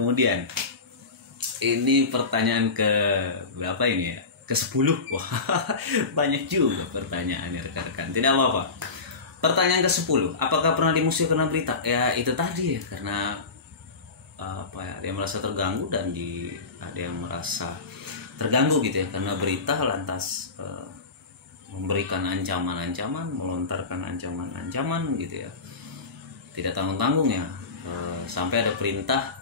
Kemudian ini pertanyaan ke berapa ini ya? Ke-10. Wah, banyak juga pertanyaannya rekan-rekan. Tidak apa-apa. Pertanyaan ke-10, apakah pernah dimusuhi karena berita? Ya itu tadi ya, karena apa ya, ada yang merasa terganggu dan ada yang merasa terganggu gitu ya, karena berita lantas memberikan ancaman-ancaman, melontarkan ancaman-ancaman gitu ya, tidak tanggung-tanggung ya, sampai ada perintah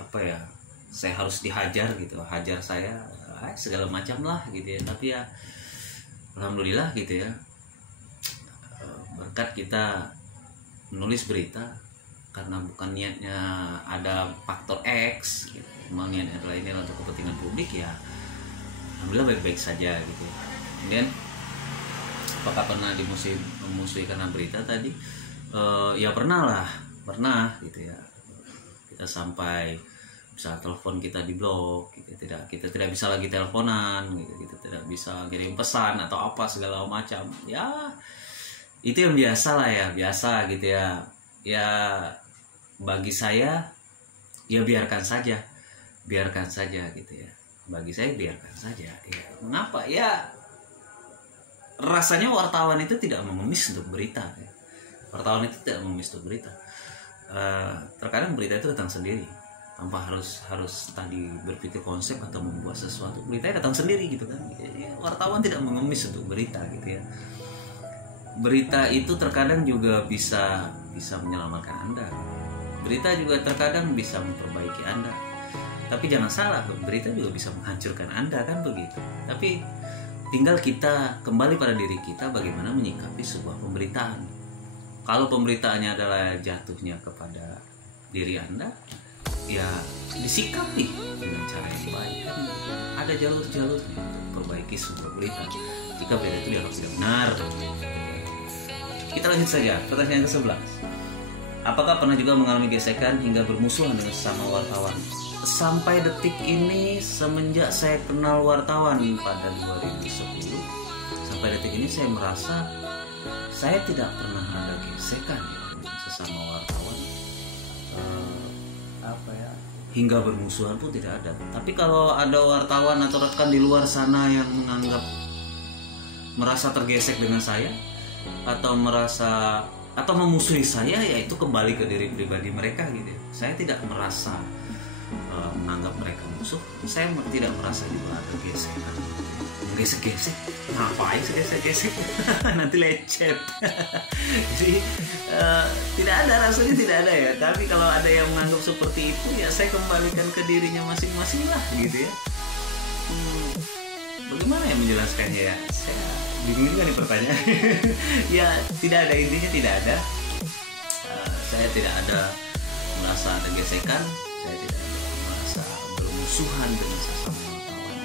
apa ya, saya harus dihajar gitu, hajar saya segala macam lah gitu ya. Tapi ya alhamdulillah gitu ya, berkat kita menulis berita karena bukan niatnya ada faktor X gitu, memang niatnya adalah ini untuk kepentingan publik ya, alhamdulillah baik-baik saja gitu. Kemudian apakah pernah memusuhi karena berita tadi? Ya pernah gitu ya, kita sampai bisa telepon kita di blok gitu, kita tidak bisa lagi teleponan gitu, kita tidak bisa kirim pesan atau apa segala macam ya. Itu yang biasa lah ya, biasa gitu ya. Ya bagi saya ya biarkan saja gitu ya, bagi saya biarkan saja ya. Mengapa ya, rasanya wartawan itu tidak mengemis untuk berita ya. Wartawan itu tidak mengemis untuk berita. Terkadang berita itu datang sendiri tanpa harus tadi berpikir konsep atau membuat sesuatu. Berita datang sendiri gitu kan. Wartawan tidak mengemis untuk berita gitu ya. Berita itu terkadang juga bisa menyelamatkan Anda. Berita juga terkadang bisa memperbaiki Anda. Tapi jangan salah, berita juga bisa menghancurkan Anda kan begitu. Tapi tinggal kita kembali pada diri kita bagaimana menyikapi sebuah pemberitaan. Kalau pemberitaannya adalah jatuhnya kepada diri Anda, ya disikapi dengan cara yang baik. Ada jalur-jalurnya untuk memperbaiki sebuah berita jika berita itu dianggap tidak benar. Kita lanjut saja, pertanyaan ke-11. Apakah pernah juga mengalami gesekan hingga bermusuhan dengan sesama wartawan? Sampai detik ini, semenjak saya kenal wartawan pada 2010, sampai detik ini saya merasa saya tidak pernah ada gesekan ya dengan sesama wartawan. Hingga bermusuhan pun tidak ada. Tapi kalau ada wartawan atau rekan di luar sana yang merasa tergesek dengan saya atau memusuhi saya, ya itu kembali ke diri pribadi mereka gitu. Saya tidak merasa menganggap mereka musuh. Saya tidak merasa juga ada gesekan. Gesek-gesek, ngapain gesek-gesek? Nanti lecet. Jadi tidak ada, rasanya tidak ada ya. Tapi kalau ada yang menganggap seperti itu, ya saya kembalikan ke dirinya masing-masing lah gitu ya. Bagaimana ya menjelaskannya ya? Saya bingung juga nih pertanyaan. Ya tidak ada, intinya tidak ada. Saya tidak ada merasa ada gesekan. Saya tidak ada merasa bermusuhan dengan sesama wartawan.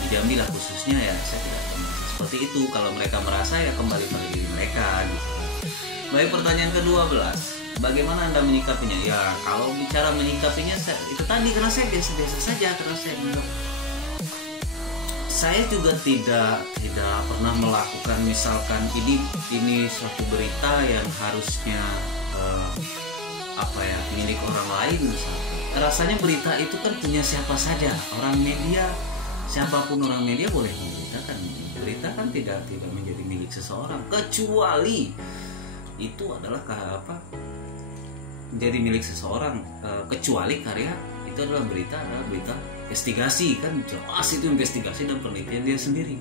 Di Jambi lah khususnya ya, saya tidak ada merasa seperti itu. Kalau mereka merasa ya kembali pada diri mereka gitu. Baik, pertanyaan ke-12. Bagaimana Anda menyikapinya? Ya kalau bicara menyikapinya, itu tadi karena saya biasa-biasa saja. Karena saya juga tidak pernah melakukan misalkan ini suatu berita yang harusnya milik orang lain misalkan. Rasanya berita itu kan punya siapa saja, orang media, siapapun orang media boleh memberitakan. Berita kan tidak menjadi milik seseorang, kecuali itu adalah menjadi milik seseorang, kecuali karya itu adalah berita investigasi, kan jelas itu investigasi dan penelitian dia sendiri.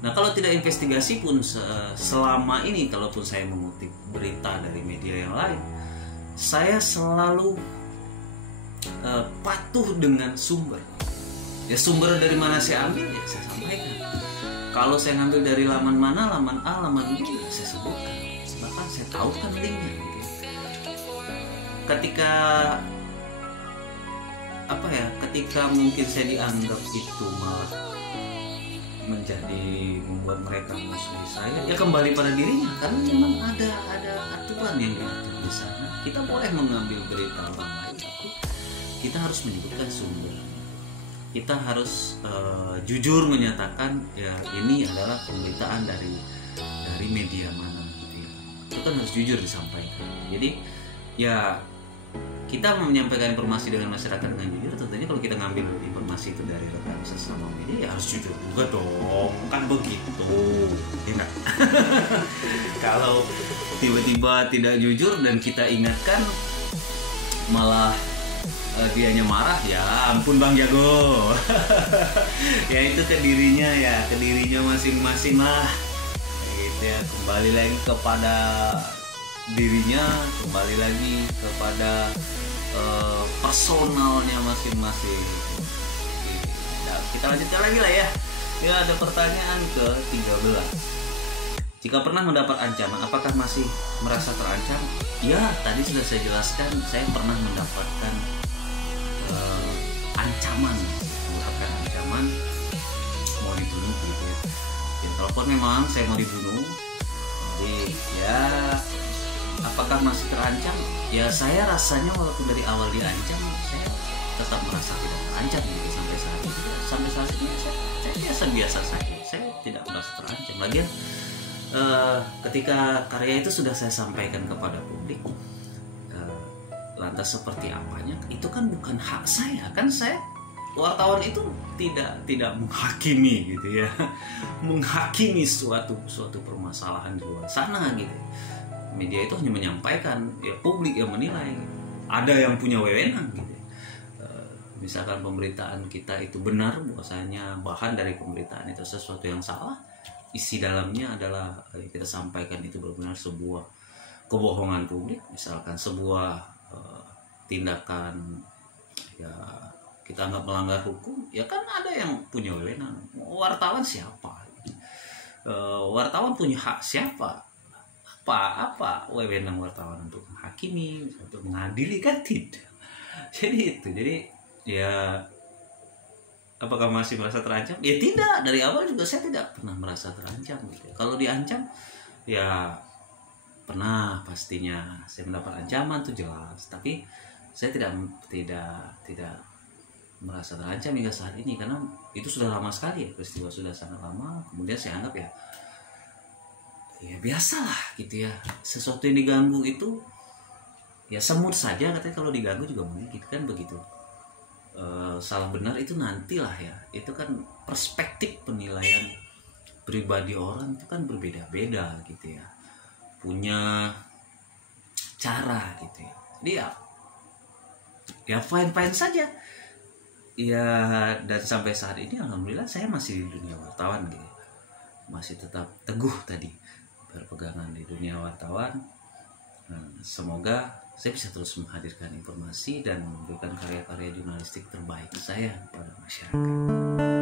Nah kalau tidak investigasi pun, selama ini kalaupun saya mengutip berita dari media yang lain, saya selalu patuh dengan sumber. Ya sumber dari mana saya ambil ya saya sampaikan. Kalau saya ngambil dari laman mana, laman A, laman B, ya saya sebutkan. Bahkan saya tahu kan linknya gitu. Ketika mungkin saya dianggap itu malah membuat mereka musuhi saya, ya kembali pada dirinya, karena memang ada aturan yang diatur di sana. Kita boleh mengambil berita orang lain, tapi kita harus menyebutkan sumber. Kita harus jujur menyatakan ya ini adalah pemberitaan dari media mana gitu ya. Itu kan harus jujur disampaikan. Jadi ya kita menyampaikan informasi dengan masyarakat dengan jujur, tentunya kalau kita ngambil informasi itu dari rekan sesama media ya harus jujur juga dong, kan begitu ya enggak? Kalau tiba-tiba tidak jujur dan kita ingatkan malah dianya marah, ya ampun Bang Jago. Ya itu ke dirinya masing-masing lah gitu ya. Kembali lagi kepada dirinya, kembali lagi kepada personalnya masing-masing. Nah, kita lanjutkan lagi lah ya. Ya, ada pertanyaan ke-13. Jika pernah mendapat ancaman, apakah masih merasa terancam? Ya, tadi sudah saya jelaskan, saya pernah mendapatkan ancaman mau dibunuh gitu ya. Ya, telepon memang saya mau dibunuh. Jadi ya, apakah masih terancam? Ya saya rasanya walaupun dari awal diancam, saya tetap merasa tidak terancam gitu sampai saat ini. Sampai saat ini saya biasa saja. Saya tidak merasa terancam. Lagian ketika karya itu sudah saya sampaikan kepada publik, lantas seperti apanya itu kan bukan hak saya. Kan saya wartawan itu tidak menghakimi gitu ya. Menghakimi suatu permasalahan di luar sana gitu. Media itu hanya menyampaikan, ya publik yang menilai. Ada yang punya wewenang gitu. Misalkan pemberitaan kita itu benar, bahwasanya bahan dari pemberitaan itu sesuatu yang salah, isi dalamnya adalah kita sampaikan itu benar-benar sebuah kebohongan publik, misalkan sebuah tindakan ya kita anggap melanggar hukum, ya kan ada yang punya wewenang. Wartawan siapa? Wartawan punya hak siapa? Apa wewenang wartawan untuk menghakimi, untuk mengadili? Kan tidak. Jadi ya, apakah masih merasa terancam? Ya tidak, dari awal juga saya tidak pernah merasa terancam gitu. Kalau diancam ya pernah, pastinya saya mendapat ancaman itu jelas, tapi saya tidak merasa terancam hingga saat ini, karena itu sudah lama sekali ya, peristiwa sudah sangat lama. Kemudian saya anggap ya biasalah gitu ya, sesuatu yang diganggu itu ya semut saja katanya, kalau diganggu juga menggigit kan begitu. Salah benar itu nantilah ya, itu kan perspektif penilaian pribadi orang itu kan berbeda-beda gitu ya, punya cara gitu ya. Jadi ya fine saja ya, dan sampai saat ini alhamdulillah saya masih di dunia wartawan gitu, masih tetap teguh tadi berpegangan di dunia wartawan. Semoga saya bisa terus menghadirkan informasi dan memberikan karya-karya jurnalistik terbaik saya kepada masyarakat.